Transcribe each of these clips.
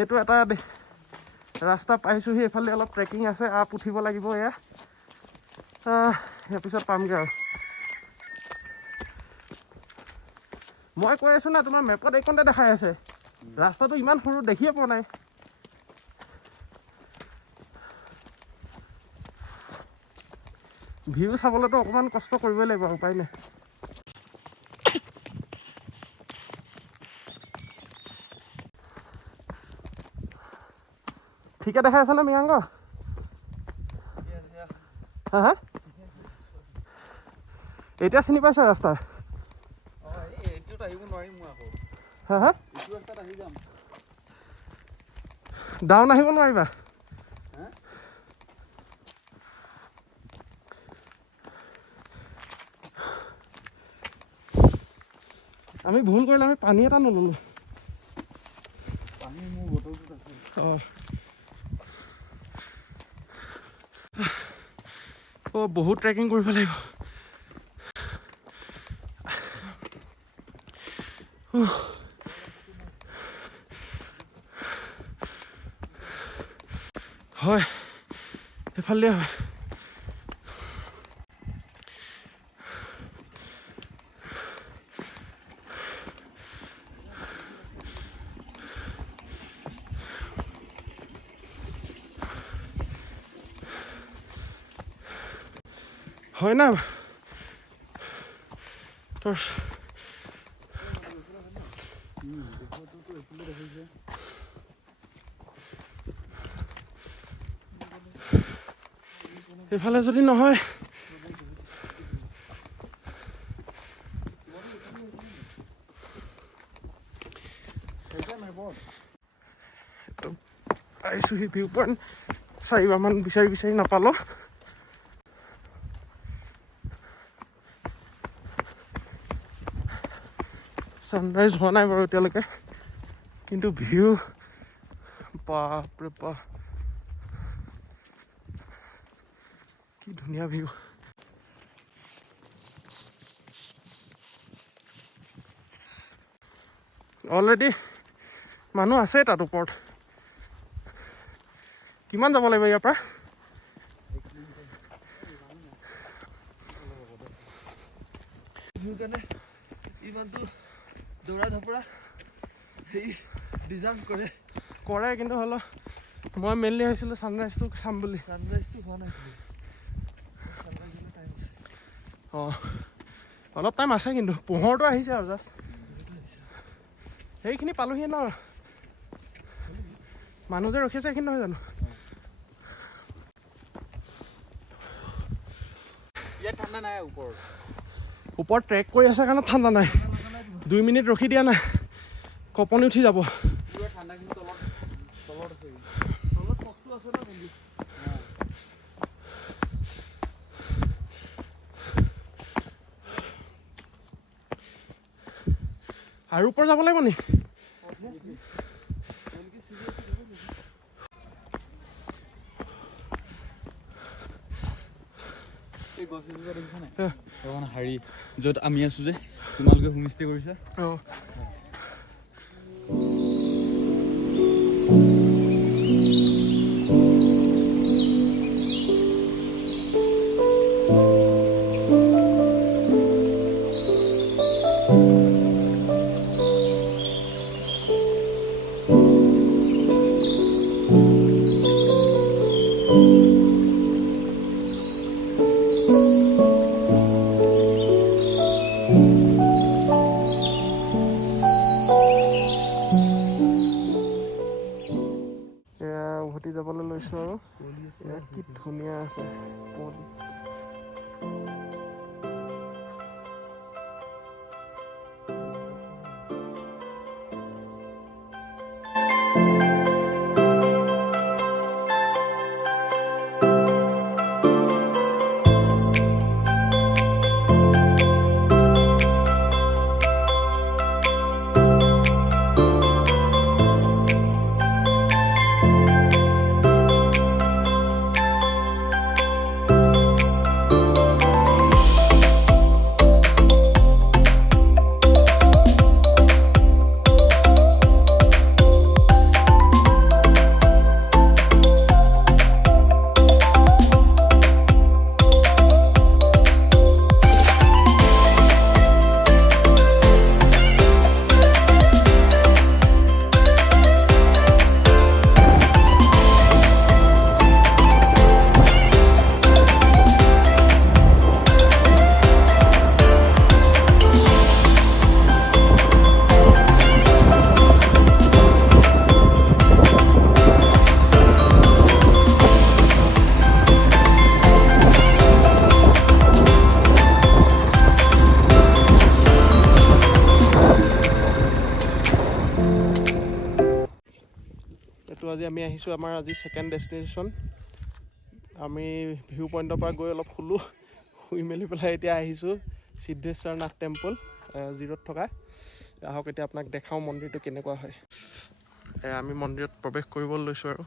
এইটো এটা ৰাস্তা পাইছোহি এইফালে অলপ ট্ৰেকিং আছে আপ উঠিব লাগিব এয়া ইয়াৰ পিছত পামগৈ আৰু মই কৈ আছো না তোমাৰ মেপত এইকণতে দেখাই আছে ৰাস্তাটো ইমান সৰু দেখিয়ে পোৱা নাই ভিউ চাবলৈতো অকণমান কষ্ট কৰিবই লাগিব উপায় নাই ঠিকে দেখাই আছে নে মিয়াংগ হা হা এতিয়া চিনি পাইছ ৰাস্তা হা হা ডাউন আহিব নোৱাৰিবা আমি ভুল কৰিলে আমি পানী এটা নললো বহুত ট্ৰেকিং কৰিব লাগিব হয় এইফালে হয় হয় না তোৰ এফালে যদি নহয় আহিছোহি ভিউ পইণ্ট 4 মান বিচাৰি নাপালো সানৰাইজ হোৱা নাই বাৰু এতিয়ালৈকে কিন্তু ভিউ বাপৰে বাপ কি ধুনীয়া ভিউ অলৰেডি মানুহ আছে তাত ওপৰত কিমান যাব লাগিব ইয়াৰ পৰা ইমানটো দৌৰা ধপৰা ডিজাৰ্ভ কৰে কিন্তু হ'লেও মই মেইনলি ভাবিছিলোঁ ছানৰাইজটো চাম বুলি ছানৰাইজটো হোৱা নাই অঁ অলপ টাইম আছে কিন্তু পোহৰটো আহিছে আৰু জাষ্ট সেইখিনি পালোহি ন মানুহ যে ৰখি আছে সেইখিনি নহয় জানো ইয়াত ঠাণ্ডা নাই ওপৰত ট্ৰেক কৰি আছে কাৰণে ঠাণ্ডা নাই 2 মিনিট ৰখি দিয়া নাই কপনি উঠি যাব আৰু ওপৰ যাব লাগিব নি হাৰি য'ত আমি আছো যে তোমালোকে হোমষ্টে কৰিছা উভতি যাবলৈ লৈছোঁ আৰু কি ধুনীয়া আছে কুঁৱলী। আজি আমি আহিছোঁ আমাৰ আজি ছেকেণ্ড ডেষ্টিনেশ্যন। আমি ভিউ পইণ্টৰ পৰা গৈ অলপ শুই মেলি পেলাই এতিয়া আহিছোঁ সিদ্ধেশ্বৰ নাথ টেম্পল জিৰ'ত থকা। আহক এতিয়া আপোনাক দেখাওঁ মন্দিৰটো কেনেকুৱা হয়। আমি মন্দিৰত প্ৰৱেশ কৰিবলৈ লৈছোঁ আৰু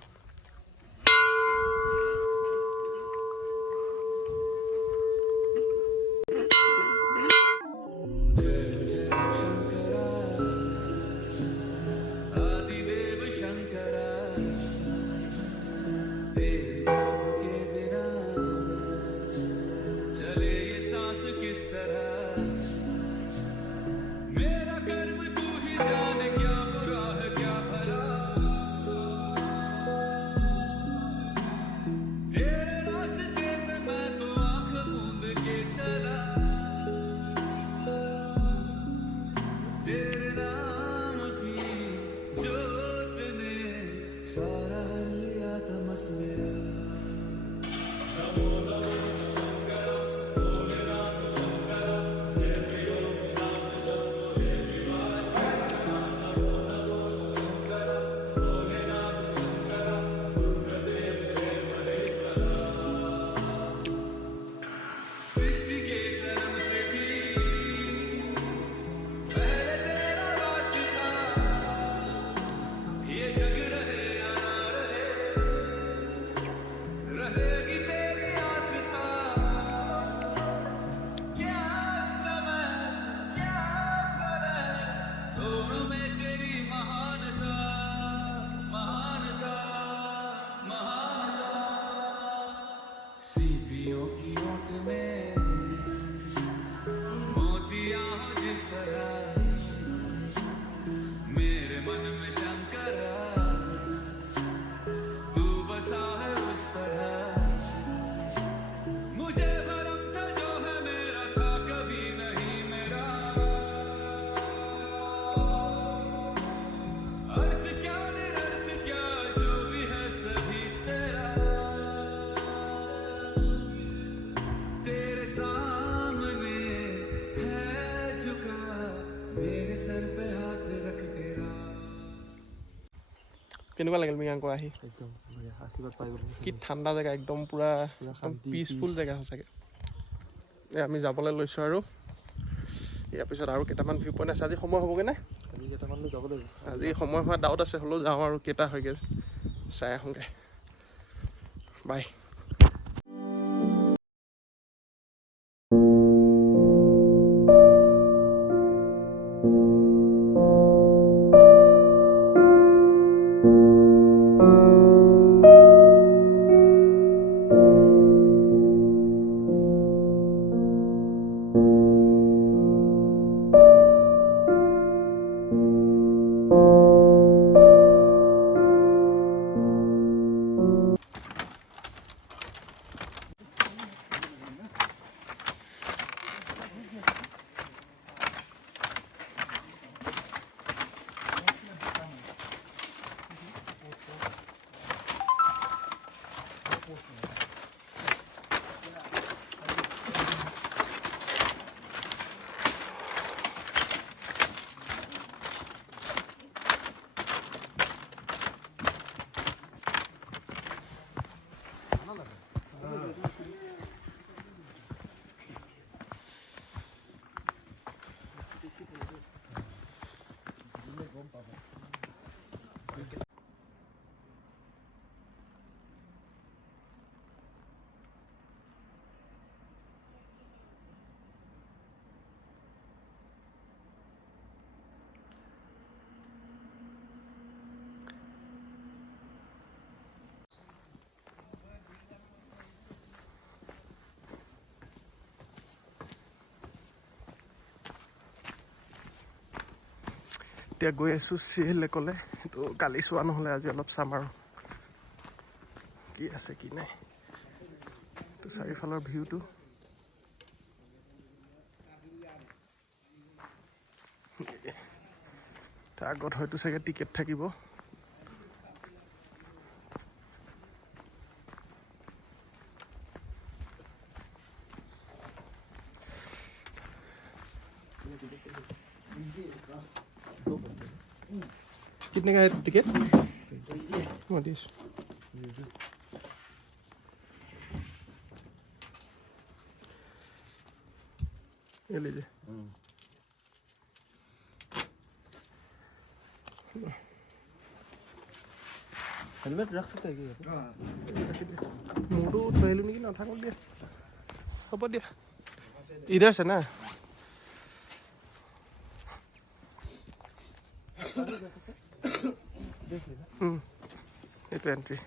কেনেকুৱা লাগিল মৃগাংক আহি? একদম আশীৰ্বাদ পাই গ'লো। কি ঠাণ্ডা জেগা, একদম পুৰা পিচফুল জেগা সঁচাকৈ। আমি যাবলৈ লৈছোঁ আৰু ইয়াৰ পিছত আৰু কেইটামান ভিউ পইণ্ট আছে। আজি সময় হ'বগৈ নে? আজি কেইটামানলৈ যাব লাগিব। আজি সময় হোৱা ডাউট আছে, হ'লেও যাওঁ আৰু কেইটা হয়গৈ চাই আহোঁগৈ। বাই। এতিয়া গৈ আছোঁ লেকলে। সেইটো কালি চোৱা নহ'লে আজি অলপ চাম আৰু কি আছে কি নাই। এইটো চাৰিওফালৰ ভিউটো তাৰ আগত হয়তো চাগে টিকেট থাকিব। कितने का है टिकट? ये लीजिए। हेलमेट रख सकते हैं क्या? मोटू पहले नहीं ना था कौन दिया? अब दिया। इधर से ना? এইটো এন্ট্ৰি।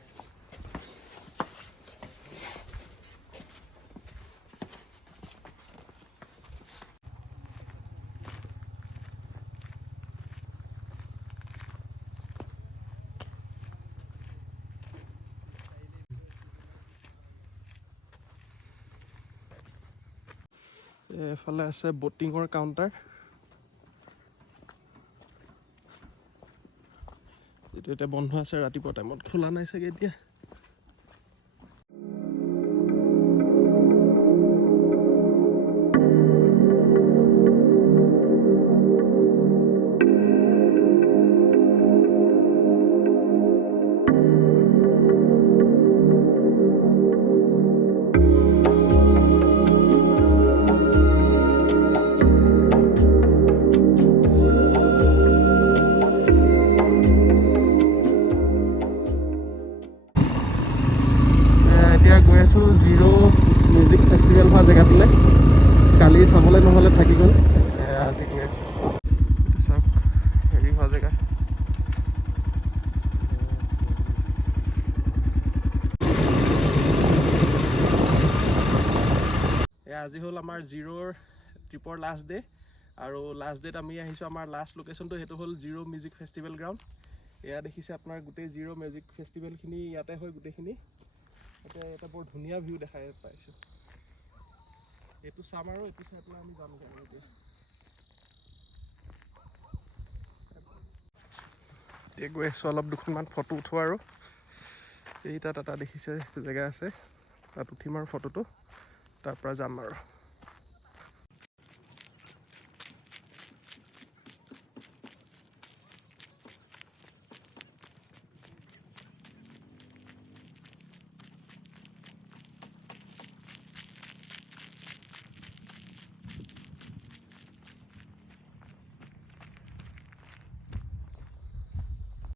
এফালে আছে বটিঙৰ কাউণ্টাৰ। এইটো এতিয়া বন্ধ আছে, ৰাতিপুৱা টাইমত খোলা নাই চাগে এতিয়া। এতিয়া গৈ আছোঁ জিৰ' মিউজিক ফেষ্টিভেল হোৱা জেগাটোলৈ। কালি চাবলৈ নহ'লে থাকি গ'ল, আজি গৈ আছোঁ। চব হেৰি হোৱা জেগা। আজি হ'ল আমাৰ জিৰ'ৰ ট্ৰিপৰ লাষ্ট ডে, আৰু লাষ্ট ডেত আমি আহিছোঁ আমাৰ লাষ্ট লোকেশ্যনটো, সেইটো হ'ল জিৰ' মিউজিক ফেষ্টিভেল গ্ৰাউণ্ড। এয়া দেখিছে আপোনাৰ গোটেই জিৰ' মিউজিক ফেষ্টিভেলখিনি ইয়াতে হয় গোটেইখিনি। এতিয়া এটা বৰ ধুনীয়া ভিউ দেখাই পাইছোঁ। এইটো চাম আৰু এইটো চাই পেলাই আমি যামগৈ আৰু এতিয়া গৈ আছোঁ অলপ দুখনমান ফটো উঠোঁ আৰু এই তাত এটা দেখিছে জেগা আছে, তাত উঠিম আৰু ফটোটো, তাৰ পৰা যাম আৰু।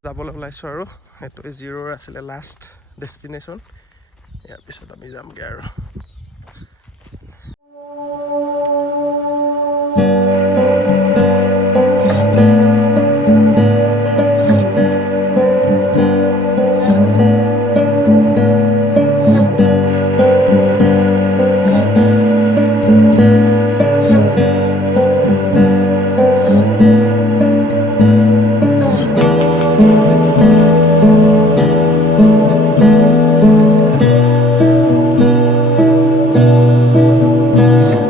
যাবলৈ ওলাইছোঁ আৰু সেইটোৱে জিৰ'ৰ আছিলে লাষ্ট ডেষ্টিনেশ্যন। ইয়াৰ পিছত আমি যামগৈ আৰু।